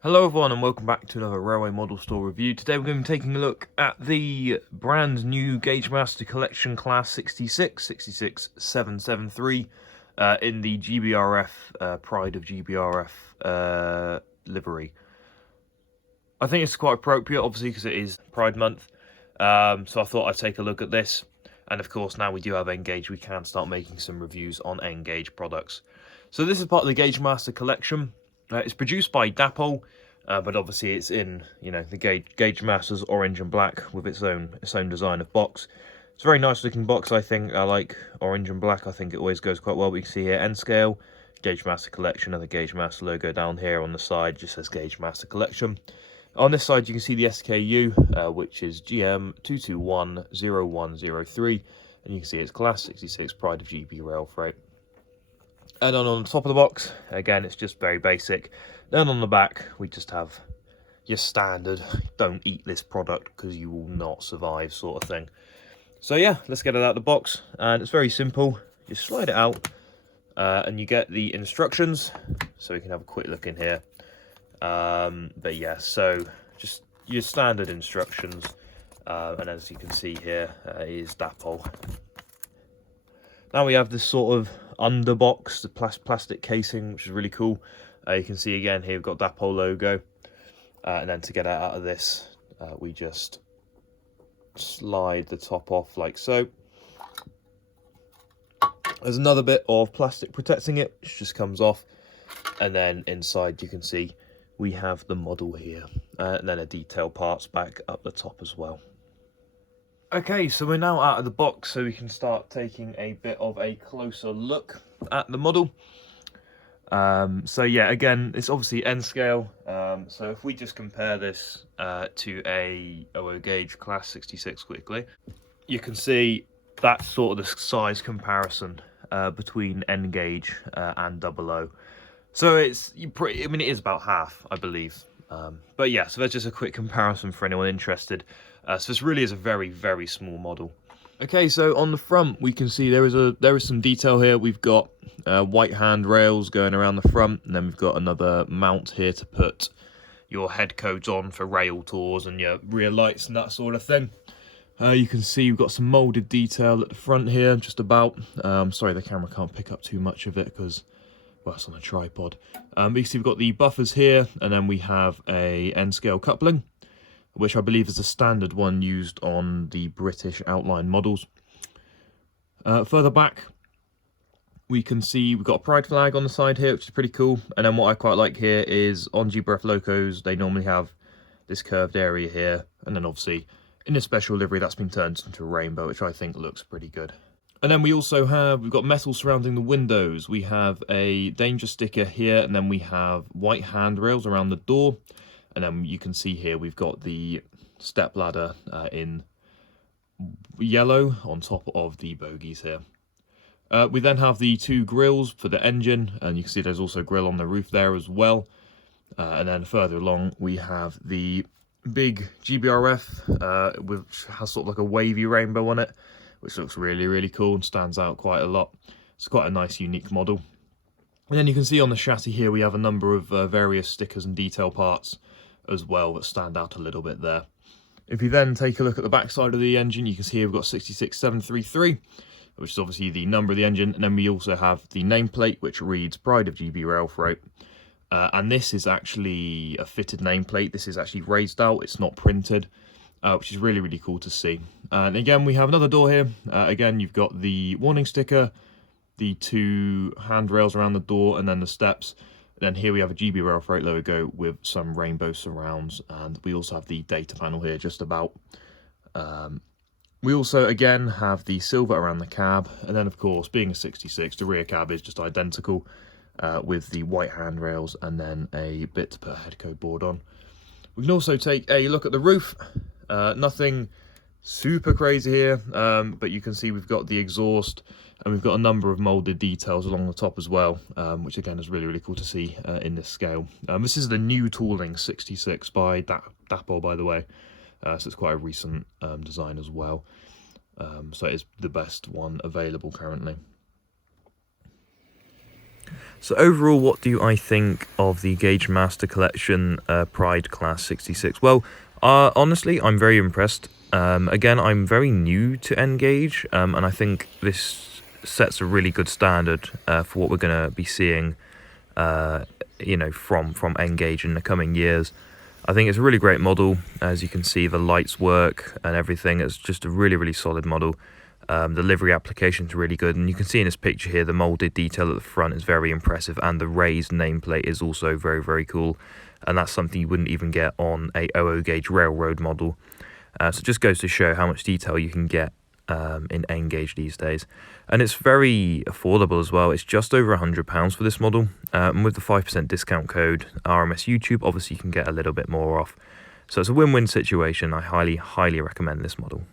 Hello everyone and welcome back to another Railway Model Store review. Today we're going to be taking a look at the brand new Gaugemaster Collection Class 66773 in the GBRF, Pride of GBRF livery. I think it's quite appropriate, obviously, because it is Pride Month. So I thought I'd take a look at this. And of course, now we do have N-Gauge, we can start making some reviews on N-Gauge products. So this is part of the Gaugemaster collection. It's produced by Dapol, but obviously it's in, the Gaugemaster's orange and black with its own design of box. It's a very nice looking box, I think. I like orange and black. I think it always goes quite well. We can see here N scale, Gaugemaster collection, and the Gaugemaster logo down here on the side just says Gaugemaster collection. On this side, you can see the SKU, which is GM2210103, and you can see it's Class 66 Pride of GB Railfreight. And on the top of the box, again, it's just very basic. Then on the back, we just have your standard, don't eat this product because you will not survive sort of thing. So yeah, let's get it out of the box. And it's very simple. You slide it out and you get the instructions. So we can have a quick look in here. But yeah, so just your standard instructions. And as you can see here, is Dapol. Now we have this sort of underbox, the plastic casing, which is really cool. You can see again here we've got Dapol logo, and then to get it out of this, we just slide the top off like so. There's another bit of plastic protecting it, which just comes off, and then inside you can see we have the model here, and then a detail parts back up the top as well. Okay, so we're now out of the box, so we can start taking a bit of a closer look at the model. So yeah, again, it's obviously N scale. So if we just compare this to a OO gauge Class 66 quickly, you can see that's sort of the size comparison between N gauge and 00. So it is about half, I believe. But yeah, so that's just a quick comparison for anyone interested. So this really is a very, very small model. Okay, so on the front we can see there is some detail here. We've got white handrails going around the front, and then we've got another mount here to put your head codes on for rail tours and your rear lights and that sort of thing. You can see we've got some moulded detail at the front here, just about. Sorry, the camera can't pick up too much of it because, well, it's on a tripod. But you can see we've got the buffers here, and then we have a N-scale coupling, which I believe is the standard one used on the British outline models. Further back, we can see we've got a pride flag on the side here, which is pretty cool. And then what I quite like here is on GBRF locos, they normally have this curved area here. And then obviously in this special livery, that's been turned into a rainbow, which I think looks pretty good. And then we've got metal surrounding the windows. We have a danger sticker here, and then we have white handrails around the door. And then you can see here we've got the step ladder in yellow on top of the bogies here. We then have the two grills for the engine, and you can see there's also a grill on the roof there as well. And then further along we have the big GBRF, which has sort of like a wavy rainbow on it, which looks really, really cool and stands out quite a lot. It's quite a nice, unique model. And then you can see on the chassis here we have a number of various stickers and detail parts as well that stand out a little bit there. If you then take a look at the back side of the engine, you can see here we've got 66733, which is obviously the number of the engine, and then we also have the nameplate, which reads Pride of GB Railfreight. And this is actually a fitted nameplate. This is actually raised out, it's not printed, which is really, really cool to see. And again, we have another door here. Again, you've got the warning sticker, the two handrails around the door, and then the steps. Then here we have a GB Railfreight logo with some rainbow surrounds, and we also have the data panel here just about. We also again have the silver around the cab, and then of course, being a 66, the rear cab is just identical with the white handrails and then a bit to put a head code board on. We can also take a look at the roof. Nothing super crazy here, but you can see we've got the exhaust, and we've got a number of moulded details along the top as well, which again is really, really cool to see in this scale. This is the new tooling 66 by Dapol, by the way, so it's quite a recent design as well. So it is the best one available currently. So overall, what do I think of the Gaugemaster collection Pride Class 66? Well, honestly, I'm very impressed. Again, I'm very new to N-Gauge, and I think this sets a really good standard for what we're going to be seeing, you know, from N-Gauge in the coming years. I think it's a really great model. As you can see, the lights work and everything. It's just a really, really solid model. The livery application is really good, and you can see in this picture here the molded detail at the front is very impressive, and the raised nameplate is also very, very cool, and that's something you wouldn't even get on a 00 gauge railroad model. So it just goes to show how much detail you can get in N-Gauge these days, and it's very affordable as well. It's just over £100 for this model, and with the 5% discount code RMS YouTube, obviously you can get a little bit more off. So it's a win-win situation. I highly, highly recommend this model.